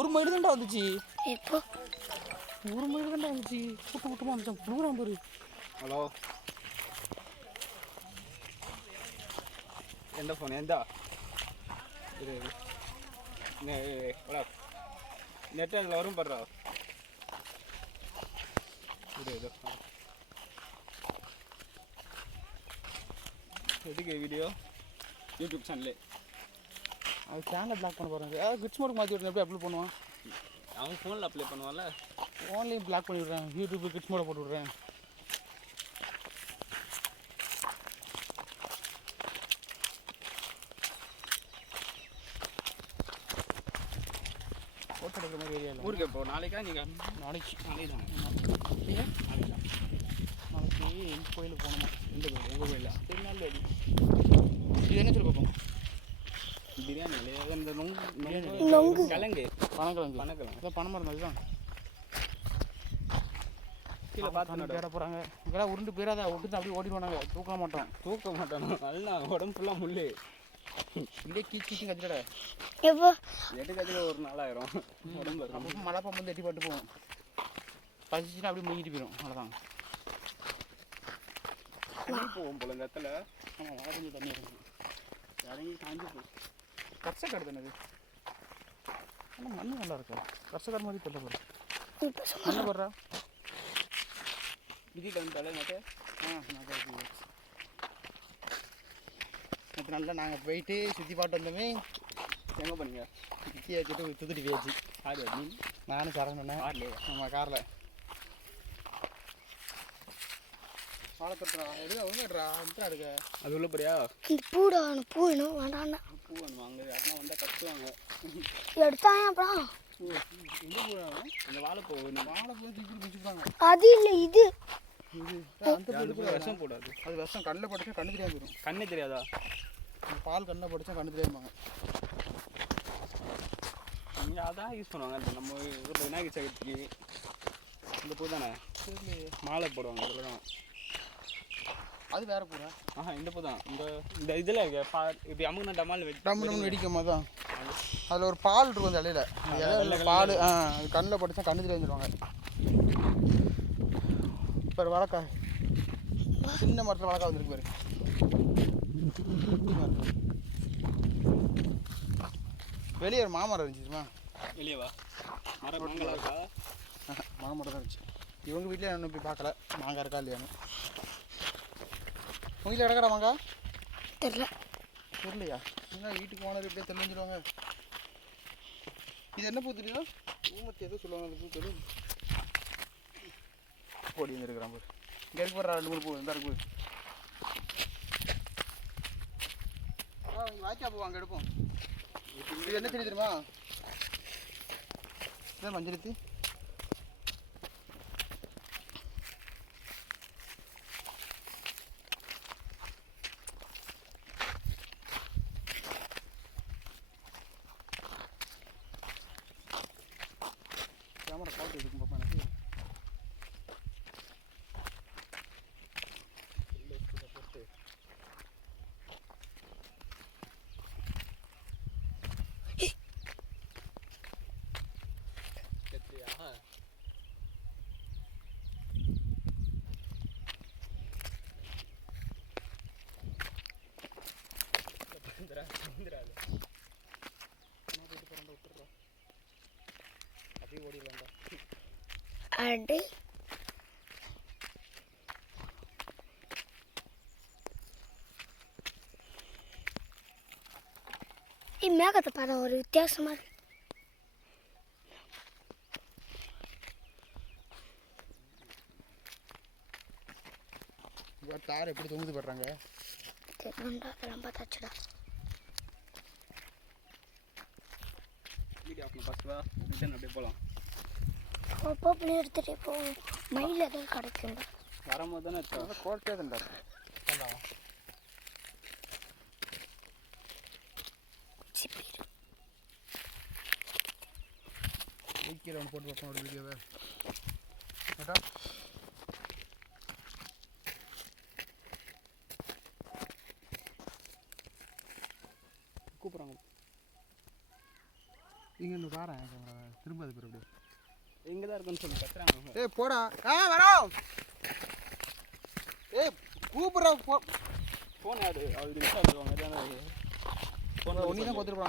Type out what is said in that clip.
ஒரு மணி தான்டா வந்துச்சு. எப்போ? ஒரு மணி தான்டா வந்துச்சு. கூட்டமாக வந்துச்சான் ப்ரோக்ராம் பாரு. ஹலோ, எந்த ஃபோன் எந்தா இது நெட் அதில் வரும் படுறா இது எதுக்கு வீடியோ யூடியூப் சேனலு அது சேனலை பிளாக் பண்ண போகிறாங்க. ஏதாவது கிட்ஸ் மோடுக்கு மாற்றி விட்றேன். எப்படி அப்லோட் பண்ணுவான்? அவன் ஃபோனில் அப்ளை பண்ணுவான்ல. ஃபோன்லேயும் பிளாக் பண்ணி விட்றேன். யூடியூப்பு கிட்ஸ் மோட போட்டு விட்றேன். ஃபோட்டோ எடுக்கிற மாதிரி ஏரியா இல்லை. ஊருக்கு எப்போ நாளைக்கா? நீங்கள் நாளைக்கு நாளைக்கு தான். அப்படியா? நாளைக்கு தான். நாளைக்கு எங்கள் கோயிலுக்கு போகணுமா? எந்த கோயில்? உங்கள் கோயிலா? திருநாள் இது என்ன சொல்லி பார்ப்போம்? பிரியாணி இல்லையா? இந்த நொங்கு கிழங்கு பனங்கிழங்கு. பனக்கிழங்கு அதான் பனை மரம் அதுதான். கீழே பார்த்து தேட போகிறாங்க. இதெல்லாம் உருண்டு போயிடாத விட்டுட்டு அப்படியே ஓடிடுவானாங்க. தூக்க மாட்டோம். தூக்க மாட்டானோ? அதுதான் உடம்பு ஃபுல்லாக முள். இல்லையே கீச்சிட்டு கத்திட. எப்போ? எட்டுக்காச்சும் ஒரு நாளாயிரம் உடம்பு. அப்போ மழை வந்து எட்டி பட்டு போவோம். பசிச்சுன்னா அப்படியே முங்கிட்டு போயிடும். அவ்வளோதான். போவோம் போல இந்த இடத்துல. ஆமாம், மழை கொஞ்சம் தண்ணி இருக்கும். இறங்கி காஞ்சி போகும். கர்சக்காடு தானே அது. ஆனால் மண்ணு நல்லா இருக்கா? கர்சக்காடு மாதிரி தெரியல போகிற இப்போ என்ன போடுறா? விதிட்டு வந்தாலே நேற்று நான் நேற்று நல்லா நாங்கள் போயிட்டு சுற்றி பாட்டு வந்தோமே. எங்கே பண்ணீங்க? சுற்றி வச்சுட்டு தூத்துட்டு போயாச்சு. ஆறு நீ நானும் சரணுண்ணே. ஆறுலையே நம்ம காரில் வாழை தொட்டுறா எடுக்க ஒழுங்கா வந்துட்டா எடுக்க. அது உள்ளபடியா? இந்த பூடா பூ வேணும் வேண்டாண்ணா. பூ வேணுமா? அங்கே யாருன்னா வந்தால் கற்றுவாங்க. எடுத்தாங்க அப்புறம் பூ எங்கே பூ வேணும்? இந்த வாழைப்பூ வேணும். வாழைப்பூ தூக்கி பிடிச்சிக்கிறாங்க. அது இல்லை இது. இது அந்த அது பூ விஷம் போடாது. அது விஷம். கண்ணில் படிச்சா கண்ணு தெரியாம போயிடும். கண்ணே தெரியாதா? பால் கண்ணில் படிச்சா கண்ணு தெரியாமாங்க. இங்கே அதான் யூஸ் பண்ணுவாங்க. நம்ம ஊரில் விநாயகர் சதுர்த்திக்கு இந்த பூ தானே மாலை போடுவாங்க. இதில் தான். அது வேற பூரா? இந்த பூ தான். இந்த இதில் இப்படி அமுகுனா டமால் டம்னு வெடிக்கும். தான் அதில் ஒரு பால் இருக்கும் அந்த இலையில. இலையில பால் அது கண்ணில் படிச்சா கண்ணு தெரியாந்துருவாங்க. இப்போ வழக்கா சின்ன மரத்தில் வழக்கா வந்துருக்கு பாரு. வெளியே ஒரு மாமரம் இருந்துச்சுமா. வெளியேவா? மரம் மாங்காய் இருக்கா? மாமரம் தான் இருந்துச்சு. இவங்க வீட்டில் இன்னும் போய் பார்க்கல மாங்காய் இருக்கா இல்லையான்னு. உங்கள் வீட்டில் கிடக்கடா மாங்காய்? தெரியல. தெரியலையா? என்ன வீட்டுக்கு ஓனர் இப்படியே தெரிஞ்சிடுவாங்க. இது என்ன பூ தெரியுதா? ஊமத்தி எதோ சொல்லுவாங்க. அந்த பூ தெரியும். போடி வந்துருக்குறான் பாரு. இங்கே இருக்கு போடுறா 2 3 பூ. இந்த இருக்கு. வாய்க்கா பூ அங்கே எடுப்போம். இது என்ன செடி தெரியுமா? இதான் மஞ்சளுத்தி. கேமரா காட்டு எடுக்கும் பாப்பா எனக்கு. அப்படியே ஓடிடலாம்டா. அடி மேகத்தை பாரு, ஒரு வித்தியாசமா இருக்கு. தார் எப்படி தொங்குது படுறாங்க. தெரியண்டா, அதெல்லாம் பார்த்தாச்சுடா. வீடியோ ஆஃப் ஃபஸ்ட்டு வா, ரிட்டன் அப்படியே போகலாம். அப்போ பிள்ளை எடுத்துகிட்டு இப்போ மயில் எதுவும் கிடைக்கும்டா. வரும்போது தானே எடுத்தோம். கோட்டே தான்டா. கீழே ஒன்று போட்டு பார்ப்போம் ஒரு வீடியோவை. கேட்டா கூப்பிட்றாங்க. இங்கே இன்னும் பாரு கேமரா. திரும்ப அது பேர் இங்கே தான் இருக்குன்னு சொல்லி கத்துறாங்க அவங்க. ஏய் போடா வரோம். ஏய் கூப்பிட்றா ஃபோன் யாரு அவருக்கு விசாரிச்சுவாங்க. ஃபோன் ஒன்றி தான் கொடுத்துருப்பாங்க.